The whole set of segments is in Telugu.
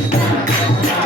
かわいい!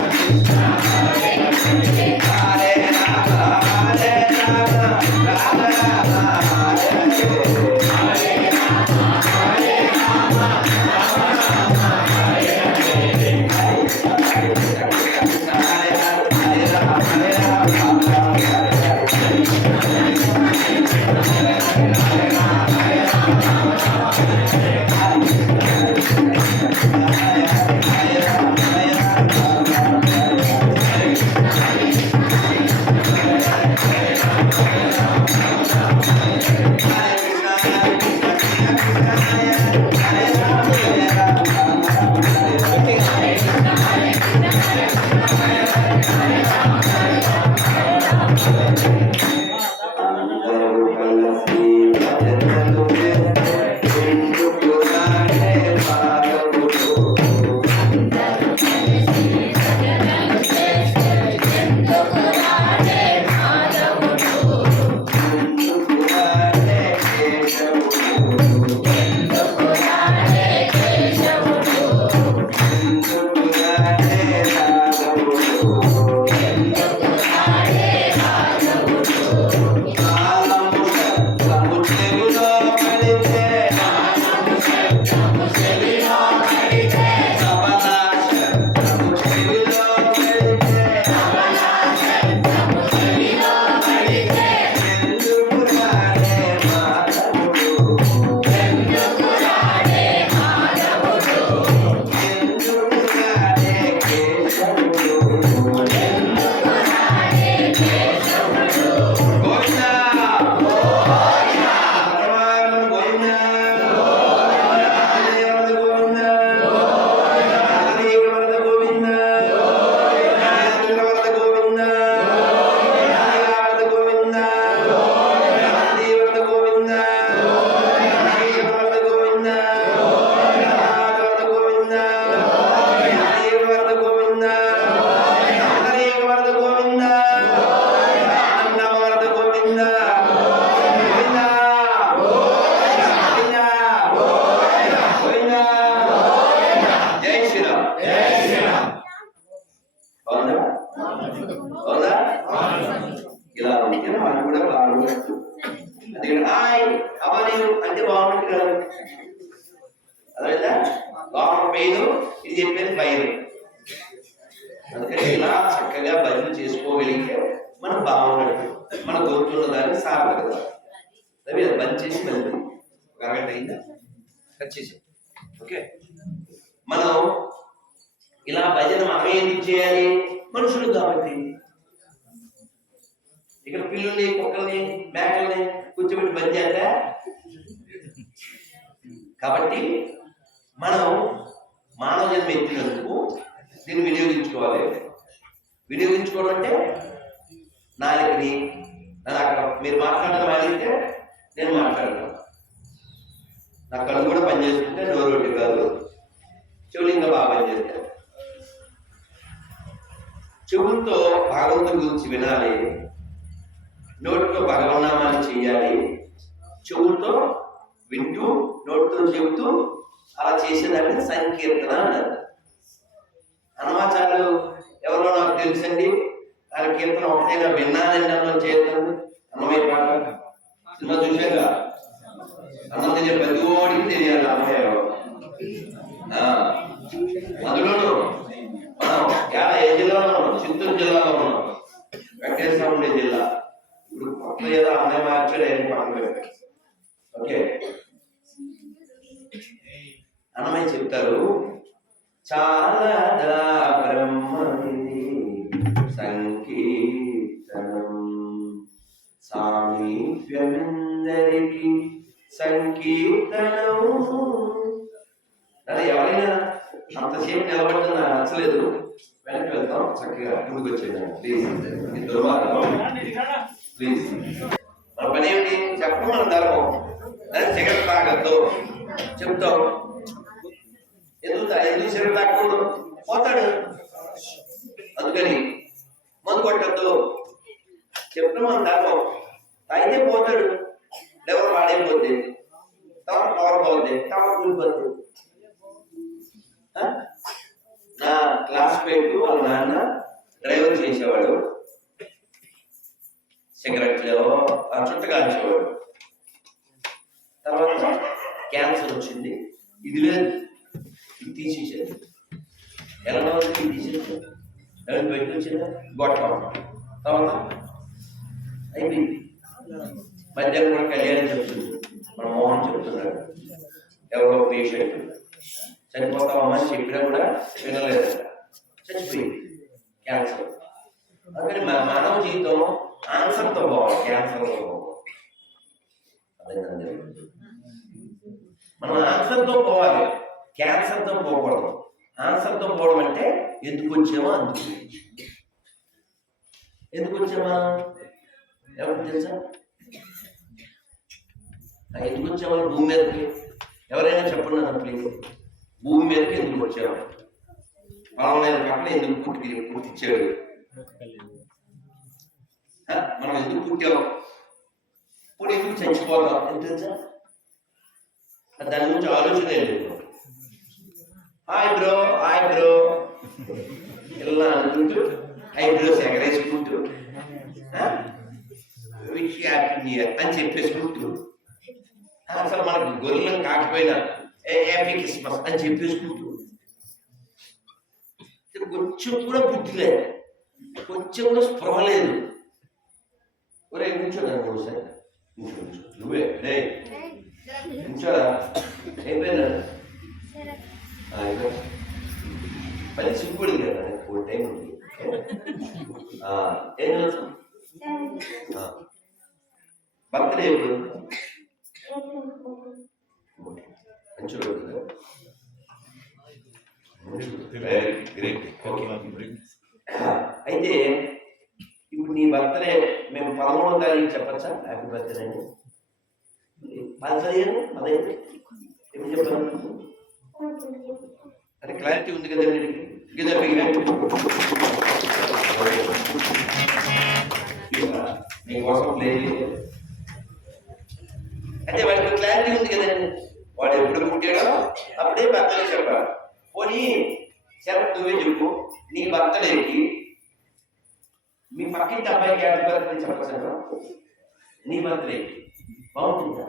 అందుకని హాయ్ అవ్వాలి అంటే బాగుంటుంది కదా. అదేదా లోపల పేరు ఇది చెప్పేది పైరు అందుకని ఇలా చక్కగా భజన చేసుకోగలిగితే మనం బాగున్నాడు మన గొంతున్న దాన్ని సార్థకత రవి అది బంద్ చేసి మళ్ళీ ఒక అరగంట అయిందా? కట్ చేసి ఓకే? మనం ఇలా భజన మనం ఏది చేయాలి? మనుషులు కాబట్టి. ఇక్కడ పిల్లల్ని కుక్కల్ని మేకల్ని కూర్చోబెట్టి బంద్ చేద్దా కాబట్టి మనం మానవ జన్మ ఎత్తినందుకు దీన్ని వినియోగించుకోవాలి. వినియోగించుకోవడం అంటే నాలుగుని నన్ను అక్కడ మీరు మాట్లాడడం మానేస్తే నేను మాట్లాడతాను. నా కళ్ళు కూడా పనిచేస్తుంటే నోరు ఒకటి కాదు. చెవులు ఇంకా బాగా పనిచేస్తాను చెవులతో భగవంతుడి గురించి వినాలి. నోటితో భగవన్నామాన్ని చేయాలి. చెవులతో వింటూ నోటితో చెబుతూ అలా చేసేదాన్ని సంకీర్తన అన్నారు. హనుమాచార్యులు ఎవరో నాకు తెలుసండి ఆయన కీర్తన ఒకటైనా విన్నానండి అన్నం చేద్దాం అన్నమయ్య పాట. సినిమా చూశాక అన్నం తెలియ ప్రతి ఓడికి తెలియాలి అన్నమయ్య ఎవరో. అందులోనూ మనం చాలా ఏ జిల్లాలో ఉన్నాం? చిత్తూరు జిల్లాలో ఉన్నాం. వెంకటేశ్వర జిల్లా. ఇప్పుడు కొత్త ఏదో అన్నయ్య ఏం ఓకే. అన్నమయ్య చెప్తారు చాలా బ్రహ్మది సంకీర్తనం. సామీప్యమిందరికి సంకీర్తనం అదే ఎవరైనా అంతసేపు నిలబడుతున్న నచ్చలేదు. వెనక్కి వెళ్తాం చక్కగా ముందుకు వచ్చేదాం ప్లీజ్ దుర్మార్గం ప్లీజ్. మన పని ఏమిటి చెప్పడం మన ధర్మం. దాన్ని సిగరెట్ తాగద్దు. చెప్తాం. ఎందుకు ఎందుకు సిగరెట్ తాకూడదు పోతాడు. అందుకని మందు కొట్టద్దు. చెప్తాం మన ధర్మం. తాగితే పోతాడు. లెవర్ వాడైపోద్ది టవర్ పవర్ పోద్ది. టవర్ కూలిపోద్ది నా క్లాస్మేట్ వాళ్ళ నాన్న డ్రైవర్ చేసేవాడు. సిగరెట్లు ఆ చుట్ట కాల్చేవాడు తర్వాత క్యాన్సర్ వచ్చింది. ఇది లేదు. ఇది తీసేసారు ఎలా ఉంది? ఇది తీసేసారు ఎవరికి బయట వచ్చిందా? గొట్టం తర్వాత అయిపోయింది. మధ్యాహ్నం కూడా కళ్యాణం చెప్తుంది. మన మోహన్ చెప్తున్నాడు. ఎవరో పేషెంట్. చనిపోతామని చెప్పినా కూడా వినలేదు చచ్చిపోయింది. క్యాన్సర్ అందుకని మన మానవ జీవితం ఆన్సర్తో పోవాలి క్యాన్సర్తో పోవాలి. అర్థమైందండి? మనం ఆన్సర్తో పోవాలి. క్యాన్సర్తో పోకూడదు ఆన్సర్తో పోవడం అంటే ఎందుకు వచ్చామో అందుకు. ఎందుకు వచ్చామా ఎవరికి తెలుసా? ఎందుకు వచ్చామో భూమి మీదకి? ఎవరైనా చెప్పండి నా ప్లీజ్ భూమి మీదకి ఎందుకు వచ్చాము పలానా పక్కన ఎందుకు పుట్టి పుట్టించాడు? మనం ఎందుకు పుట్టాం ఇప్పుడు ఎందుకు చచ్చిపోతాం? ఎంత దాని గురించి ఆలోచన లేదు. హాయ్ బ్రో హాయ్ బ్రో ఇలా అనుకుంటూ హై ఎగరేసుకుంటూ విష్ హ్యాపీ న్యూ ఇయర్ అని చెప్పేసుకుంటూ అసలు మనకు గొర్రెలు కాకపోయినా హ్యాపీ క్రిస్మస్ అని చెప్పేసుకుంటూ కొంచెం కూడా బుద్ధి లేదు. కొంచెం కూడా స్పృహ లేదు. ఒరే కూర్చోదా నువ్వు సార్. కూర్చో కూర్చో. నువ్వే రే. కూర్చోరా. ఇదిగో. మళ్ళీ సిగ్గుపడి కదా ఓ టైం ఉంది. ఆ, ఏం చదువుతావు? ఆ. బర్త్డే ఎప్పుడు? మంచి రోజు? వెరీ గ్రేట్ అయితే ఇప్పుడు నీ బర్త్డే మేము పదమూడవ తారీఖు చెప్పచ్చా? హ్యాపీ బర్త్డే అని పదహేను పదహైదు ఏమి చెప్పాను అంటే క్లారిటీ ఉంది కదా వీడికి? మీకు మీకోసం అంటే వాడికి క్లారిటీ ఉంది కదండి వాడు ఎప్పుడు పుట్టాడో అప్పుడే బర్త్డే చెప్పాడు పోనీ చెప్ప నువ్వే చెప్పు. నీ బర్త్డేకి మీ పక్కింటి అబ్బాయికి హ్యాపీ బర్త్డే చెప్పచ్చు నీ బర్త్డేకి బాగుంటుందా?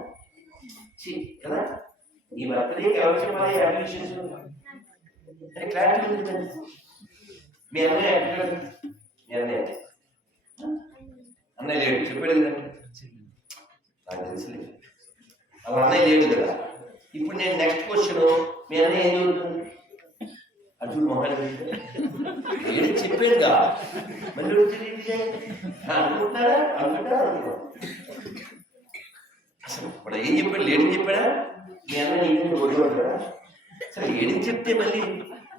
కదా? నీ బర్త్డేకి ఎవరు చెప్పాలి యాభై విషయస్ అంటే క్లారిటీ ఉంటుందండి మీ అన్నయ్య మీ అన్నయ్య అన్నయ్య లేడు. చెప్పాడు కదండి నాకు తెలుసులేదు అలా అన్నయ్య లేడు కదా. ఇప్పుడు నేను నెక్స్ట్ క్వశ్చన్ మీ అన్నయ్య ఏం చదువుతుంది? అర్జున్ మొహాలు ఏడు చెప్పాడుగా మళ్ళీ వచ్చి ఏంటి చేయాలి? అనుకుంటున్నారా అనుకుంటారా? అనుకో. అసలు ఇప్పుడు ఏం చెప్పాడు? లేడని చెప్పాడా? పొడిగా ఉంటాడా? సరే ఏడని చెప్తే మళ్ళీ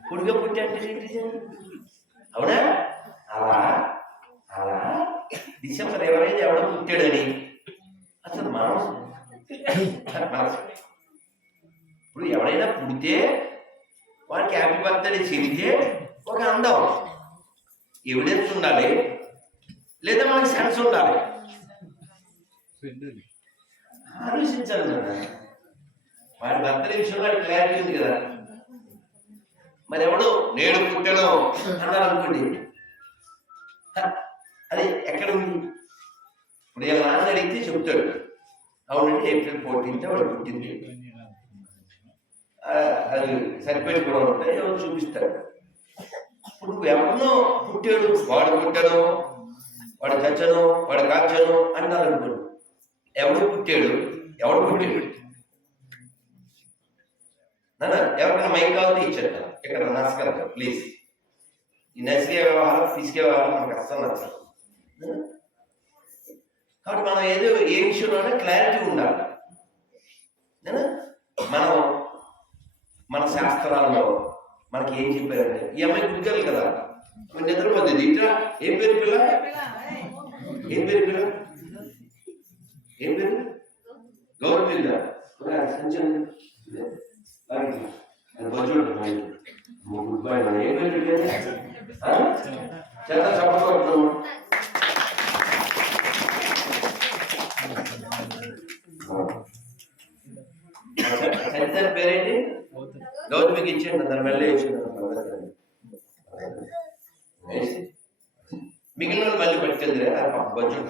పొడిగా పుట్టి అంటే ఏంటి చేయాలి? అవునా? అలా? అలా? డిసెంబర్ ఎవరైతే ఎవడో పుట్టాడని. అసలు మనం మనసు ఇప్పుడు ఎవరైనా పుడితే వాడికి హ్యాపీ బర్త్డే చెబితే ఒక అందం. ఎవిడెన్స్ ఉండాలి. లేదా మనకి సెన్స్ ఉండాలి. ఆలోచించాలి కదా వాడి బర్త్డే విషయంలో వాడికి క్లారిటీ ఉంది కదా. మరి ఎవడు? నేడు పుట్టాను అన్నారు అనుకోండి అది ఎక్కడ ఉంది? ఇప్పుడు ఇలా నాన్న అడిగితే చెప్తాడు. అవునండి ఏప్రిల్ ఫోర్టీన్త్ వాడు పుట్టింది? అది అది కూడా ఉంటాయి ఎవరు చూపిస్తారు. ఇప్పుడు ఎవరినో పుట్టాడు వాడు పుట్టను వాడు చచ్చను వాడు కాచను అన్నారు అనుకోండి ఎవడు పుట్టాడు ఎవడు పుట్టాడు? నాన్న ఎవరికైనా మైక్ కావాలి ఇచ్చేద్దాం. ఇక్కడ నమస్కారం ప్లీజ్ ఈ నసిగే వ్యవహారం తీసుకే వ్యవహారం మనకు అస్సలు నచ్చదు. కాబట్టి మనం ఏదో ఏ విషయంలోనే క్లారిటీ ఉండాలి. మనం మన శాస్త్రాల్లో మనకి ఏం చెప్పారంటే ఈ అమ్మాయి గుడ్గలు కదా. మరి నిద్రపోతుంది. ఇట్లా ఏం పేరు పిల్ల? ఏం పేరు పిల్ల? ఏం పేరు? గౌరవ పిల్ల సంచలనం. గుడ్ ఏం పేరు చాలా చెప్పకూడదు గౌరీ మీకు ఇచ్చేయండి దాని మళ్ళీ మిగిలిన వాళ్ళు మళ్ళీ పట్టుకెళ్ళిరా కొంచెం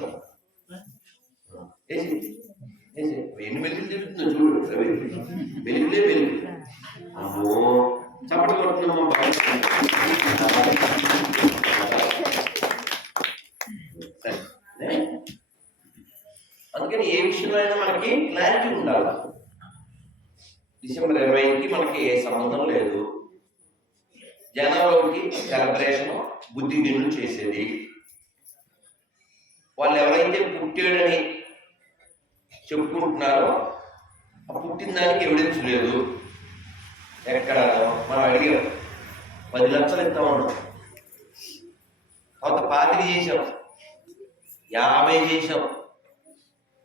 సెలబ్రేషన్ బుద్ధి చేసేది. వాళ్ళు ఎవరైతే పుట్టాడని చెప్పుకుంటున్నారో ఆ పుట్టిన దానికి ఎవిడెన్స్ లేదు. ఎక్కడ? మనం అడిగాం పది లక్షలు ఇస్తాం అన్నాం తర్వాత పాతిక చేసాం యాభై చేసాం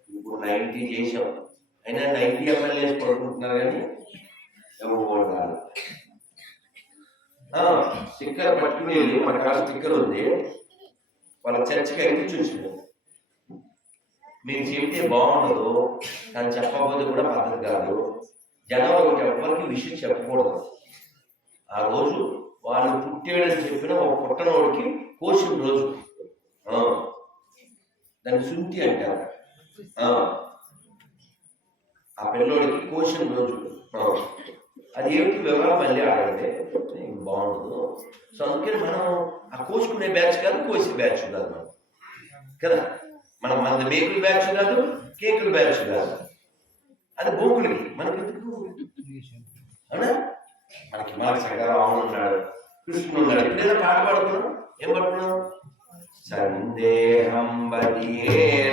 ఇప్పుడు నైంటీ చేసాం అయినా నైంటీ ఎమ్మెల్యేస్ పడుకుంటున్నారు కానీ ఎవరు కూడా స్టిక్కర్ పట్టుకుని వెళ్ళి మన కాడ స్టిక్కర్ ఉంది. వాళ్ళ చర్చికి అయితే చూసాడు మీరు చెబితే బాగుండదు. కానీ చెప్పకపోతే కూడా పద్ధతి కాదు. జనవరి ఎవరికి విషయం చెప్పకూడదు. ఆ రోజు వాళ్ళు పుట్టేడని చెప్పిన ఒక పుట్టనోడికి కోసిన రోజు. దాన్ని శుంఠి అంటారు. ఆ. పిల్లోడికి కోసిన రోజు. అది ఏమిటి వివరాలు మళ్ళీ ఆడండి బాగుండదు. సో అందుకని మనం ఆ కోసుకునే బ్యాచ్ కాదు కోసే బ్యాచ్ కాదు మనం. కదా? మనం మన మేకుల బ్యాచ్ కాదు కేకుల బ్యాచ్ కాదు. అది బోకులకి మనకి ఎందుకు అవునా? మనకి మనకి చక్కగా రాముడు ఉన్నాడు కృష్ణుడు ఉన్నాడు. ఇప్పుడు ఏదో పాట పాడుకున్నాం ఏం పడుకున్నాం సందేహం బదియే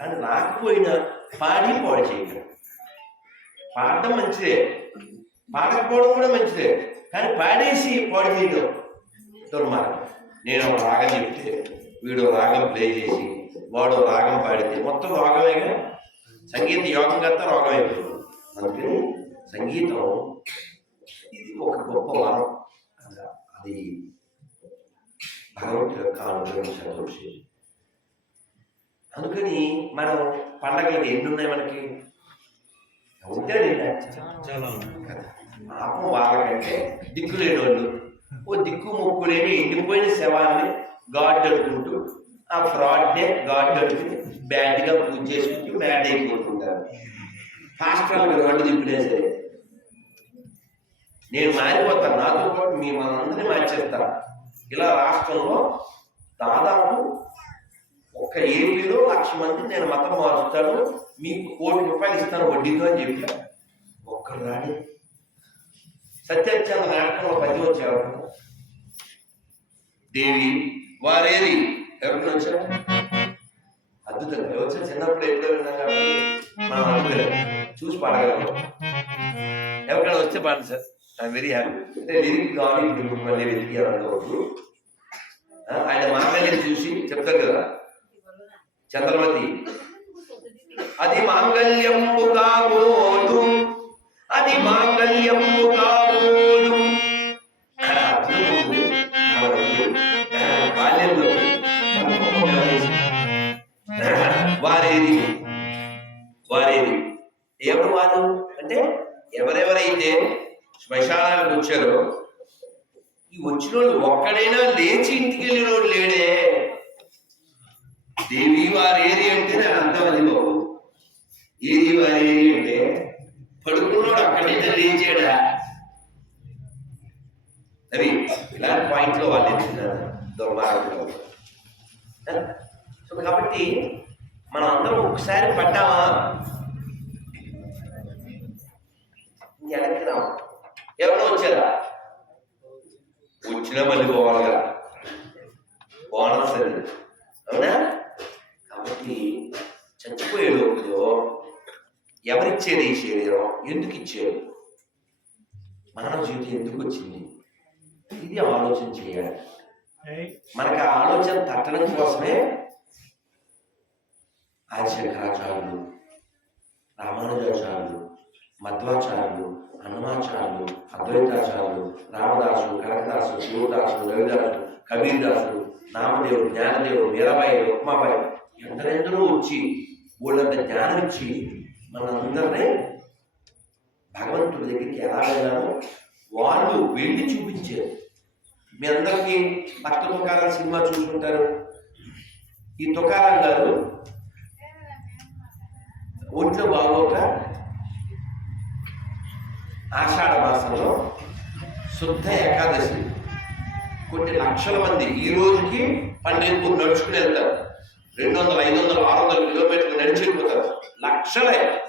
కానీ రాకపోయినా పాడి పాడు చేయగలరు పాడడం మంచిదే పాడకపోవడం కూడా మంచిదే కానీ పాడేసి పాడు చేయడం దుర్మార్గం నేను ఒక రాగం చెప్తే వీడు రాగం ప్లే చేసి వాడు రాగం పాడితే మొత్తం రోగమేగా సంగీత యోగం కన్నా రోగం అయిపోతుంది అందుకని సంగీతం ఇది ఒక గొప్ప వరం అది భగవంతుడి యొక్క అనుగ్రహించిన అందుకని మనం పండగలకి ఎన్ని ఉన్నాయి మనకి ఉంటాడు చాలా కదా పాపం వాళ్ళకంటే దిక్కు లేని వాళ్ళు ఓ దిక్కు ముక్కు లేని ఎండిపోయిన శవాన్ని గాడ్ అనుకుంటూ ఆ ఫ్రాడ్నే గాడ్ అనుకుని బ్యాడ్గా పూజ చేసుకుంటూ మ్యాడ్ అయిపోతుంటారు. హాస్టల్ రెండు దిక్కులే సరే. నేను మారిపోతాను. నాతో పాటు మీ మనందరినీ మార్చేస్తాను. ఇలా రాష్ట్రంలో దాదాపు ఒక ఏపీలో లక్ష మంది నేను మతం మారుస్తాను మీకు కోటి రూపాయలు ఇస్తాను వడ్డీతో అని చెప్పాను ఒక్కరు రాని సత్యచంద్ర నాటకంలో పది వచ్చారు దేవి వారేరి ఎవరిని వచ్చారు? అద్భుతంగా వచ్చారు? చిన్నప్పుడు ఎప్పుడో విన్నాం కాబట్టి మనం అనుకోలేదు. చూసి పాడగలం ఎవరికైనా వస్తే పాడండి సార్. ఐఎమ్ వెరీ హ్యాపీ అంటే లిరిక్ కానీ ఇప్పుడు మళ్ళీ వెతికి అనుకోవద్దు ఆయన మాంగళ్యం చూసి చెప్తారు కదా. చంద్రమతి. అది మాంగళ్యము కాబోదు అది మాంగళ్యము కాబోదు బాల్యంలో వారేది. వారేది. ఎవరు వారు? అంటే ఎవరెవరైతే శ్మశానానికి వచ్చారో ఈ వచ్చిన వాళ్ళు ఒక్కడైనా లేచి ఇంటికి వెళ్ళిన వాళ్ళు లేడే. దేవి వారి ఏది అంటే నాకు అర్థం అది ఏది వారి ఏరి అంటే పడుకున్నాడు అక్కడైతే లేచాడా? అది ఇలాంటి పాయింట్లో వాళ్ళు ఎత్తున్నారు సో కాబట్టి మనం అందరం ఒకసారి పడ్డామా? వెనక్కి రాము. ఎవరో వచ్చారా? వచ్చినా మళ్ళీ పోవాలిగా. బోనస్ అది అవునా? కాబట్టి చచ్చిపోయే ఎవరిచ్చేది ఈ శరీరం? ఎందుకు ఇచ్చారు మానవ జీవితం ఎందుకు వచ్చింది? ఇది ఆలోచన చేయాలి. మనకు ఆ ఆలోచన తట్టడం కోసమే ఆదిశంకరాచార్యులు రామానుజాచార్యులు మధ్వాచార్యులు హనుమాచార్యులు అద్వైతాచార్యులు రామదాసు కనకదాసు శివదాసు రవిదాసు కబీర్దాసు నామదేవుడు జ్ఞానదేవుడు మీరాబాయి ఉప్మాబాయి ఎందరెందరో వచ్చి వాళ్ళంత జ్ఞానం ఇచ్చి మనందరినీ భగవంతుడి దగ్గరికి ఎలా వెళ్ళాలో వాళ్ళు వెళ్ళి చూపించారు. మీ అందరికీ భక్త తుకారా సినిమా చూసుకుంటారు. ఈ తుకారం గారు ఒంట్లో బాగోక ఆషాఢ మాసంలో శుద్ధ ఏకాదశి. కొన్ని లక్షల మంది ఈ రోజుకి పండితులు నడుచుకుని వెళ్తారు. రెండు వందల ఐదు వందల ఆరు వందల కిలోమీటర్లు నడిచి వెళ్ళిపోతారు లక్షలే.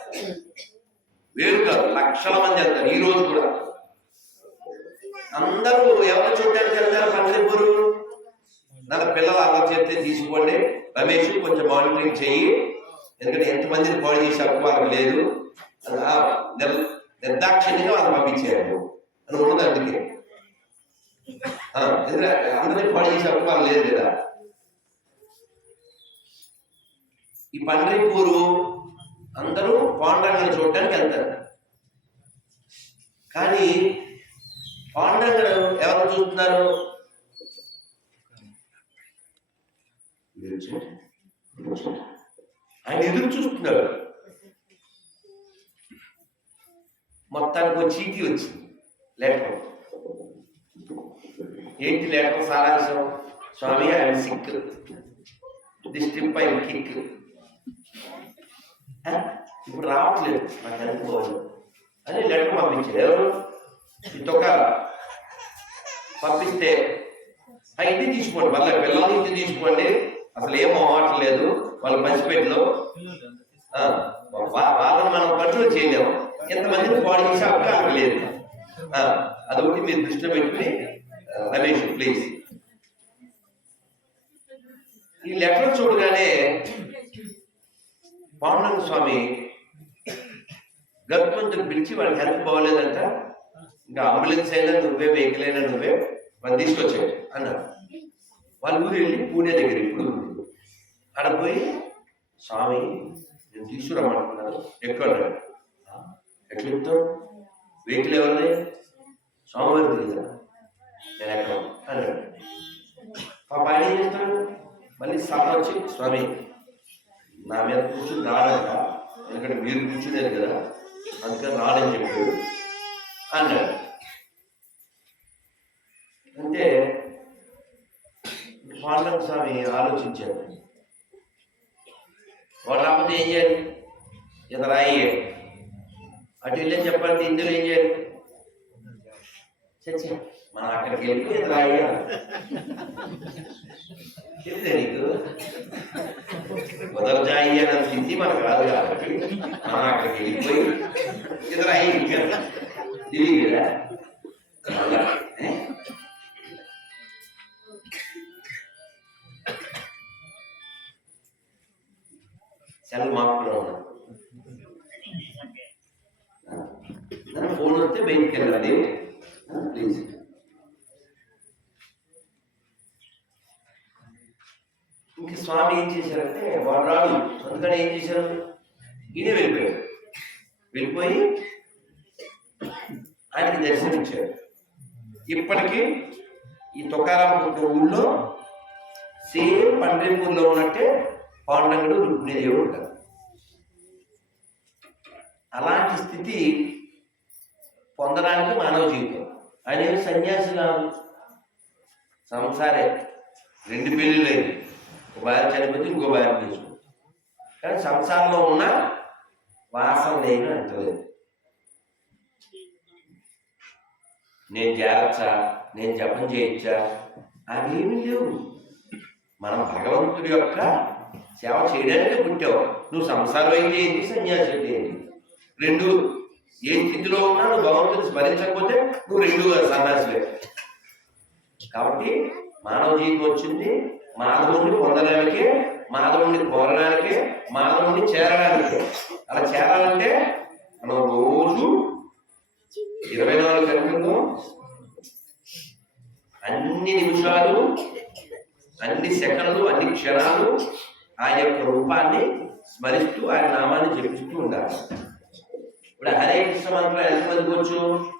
వేరు కాదు లక్షల మంది వెళ్తారు ఈ రోజు కూడా. అందరూ ఎవరు చూడడానికి వెళ్తారు పండితులు నా పిల్లలు అలా చేస్తే తీసుకోండి. రమేష్ కొంచెం మానిటరింగ్ చెయ్యి. ఎందుకంటే ఎంతమందిని పాడు చేసే హక్కు వాళ్ళకి లేదు. నిర్- నిర్దాక్షిణ్యంగా వాళ్ళని పంపించారు అని ఉన్నది అందుకే. ఎందుకంటే అందరినీ పాడు చేసే హక్కు వాళ్ళకి లేదు కదా. ఈ పండ్రిపూరు అందరూ పాండరంగను చూడడానికి వెళ్తారు. కానీ పాండరంగడు ఎవరు చూస్తున్నారు. ఆయన ఎదురు చూస్తున్నాడు. మొత్తానికి ఒక చీటీ వచ్చింది లెటర్ ఏంటి లెటర్ సారాంశం? స్వామి ఆయన sick this trip I kick ఇప్పుడు రావట్లేదు నాకు అనుకోవాలి అని లెటర్ పంపించారు ఎవరు ఇంతొక పంపిస్తే ఇది తీసుకోండి మళ్ళీ పిల్లల నుంచి తీసుకోండి అసలు ఏం అవ్వట్లేదు వాళ్ళ పంచిపెట్లో వాళ్ళని మనం కంట్రోల్ చేయలేము ఎంతమందిని బాడీ చేసే అవకాశం లేదు అదొకటి మీరు దృష్టిలో పెట్టుకుని రమేష్ ప్లీజ్ ఈ లెటర్ చూడగానే పాండురంగ స్వామి గర్భవంతుని పిలిచి వాళ్ళకి హెల్త్ బాగోలేదంట. ఇంకా అంబులెన్స్ అయినా నువ్వే వెహికల్ అయినా నువ్వే మనం తీసుకొచ్చాడు అన్నారు. వాళ్ళ ఊరు వెళ్ళి పూణే దగ్గర ఇప్పుడు అక్కడ పోయి స్వామి నేను తీసుకురమ్మంటున్నాను. ఎక్కువ ఎట్లా చెప్తావు? వెహికల్ ఎవరిని స్వామివారి కదా నేను ఎక్కడ? అన్నాడు. పాప ఆయన ఏం చేస్తాడు? మళ్ళీ సభ వచ్చి స్వామి నా మీద కూర్చుని రాడంట. ఎందుకంటే మీరు కూర్చునేది కదా. అందుకని రాడని చెప్పాడు. అన్నాడు. అంటే పాండవ స్వామి ఆలోచించాడు. వాడు రాకపోతే ఏం చేయాలి? ఇది రాయ్యాడు అటు వెళ్ళని చెప్పాలంటే ఇందులో ఏం చేయాలి? చచ్చా. మనం అక్కడికి వెళ్ళి ఇది రాయ్యాలి చెప్తే నీకు మొదలు జాయి అని స్థితి మనకు రాదు కాబట్టి మనం అక్కడికి వెళ్ళిపోయి ఇది రాయి తెలియదా మళ్ళా, ఏ? సెలవు మాపులో ఉన్నా నన్ను ఫోన్ వస్తే బయటికి వెళ్ళాలి ప్లీజ్ ఇంక స్వామి ఏం చేశారంటే వాడు రాడు. అందుకని ఏం చేశారు? ఈయన వెళ్ళిపోయాడు. వెళ్ళిపోయి ఆయనకి దర్శనమిచ్చారు ఇప్పటికీ ఈ తుకారాం పుట్టిన ఊళ్ళో సేమ్ పండ్రిపూర్లో ఉన్నట్టే పాండంగుడు రుక్మిణీదేవుడు ఉంటారు. అలాంటి స్థితి పొందడానికి మానవ జీవితం. ఆయన సన్యాసి కాదు సంసారే. రెండు పెళ్ళిళ్ళు అయింది. ఒక భార్య చనిపోతే ఇంకో భార్య తీసుకుంది కానీ సంసారంలో ఉన్న వాసన లేని అంటలేదు. నేను చేరచ్చా నేను జపం చేయొచ్చా అదేమి లేవు. మనం భగవంతుడి యొక్క సేవ చేయడానికి పుట్టావు. నువ్వు సంసారం అయితే ఏంటి? సన్యాసి అయితే ఏంటి? రెండు ఏ స్థితిలో ఉన్నా నువ్వు భగవంతుని స్మరించకపోతే నువ్వు రెండు సన్యాసివే. కాబట్టి మానవ జీవితం వచ్చింది మాధవుడిని పొందడానికి మాధవుడిని కోరడానికి మాధవుడిని చేరడానికి. అలా చేరాలంటే మనం రోజు ఇరవై నాలుగు గంటల్లో అన్ని నిమిషాలు అన్ని సెకండ్లు అన్ని క్షణాలు ఆయన యొక్క రూపాన్ని స్మరిస్తూ ఆయన నామాన్ని జపిస్తూ ఉండాలి. ఇప్పుడు హరే కృష్ణ మంత్రం ఎంతమందికి వచ్చు?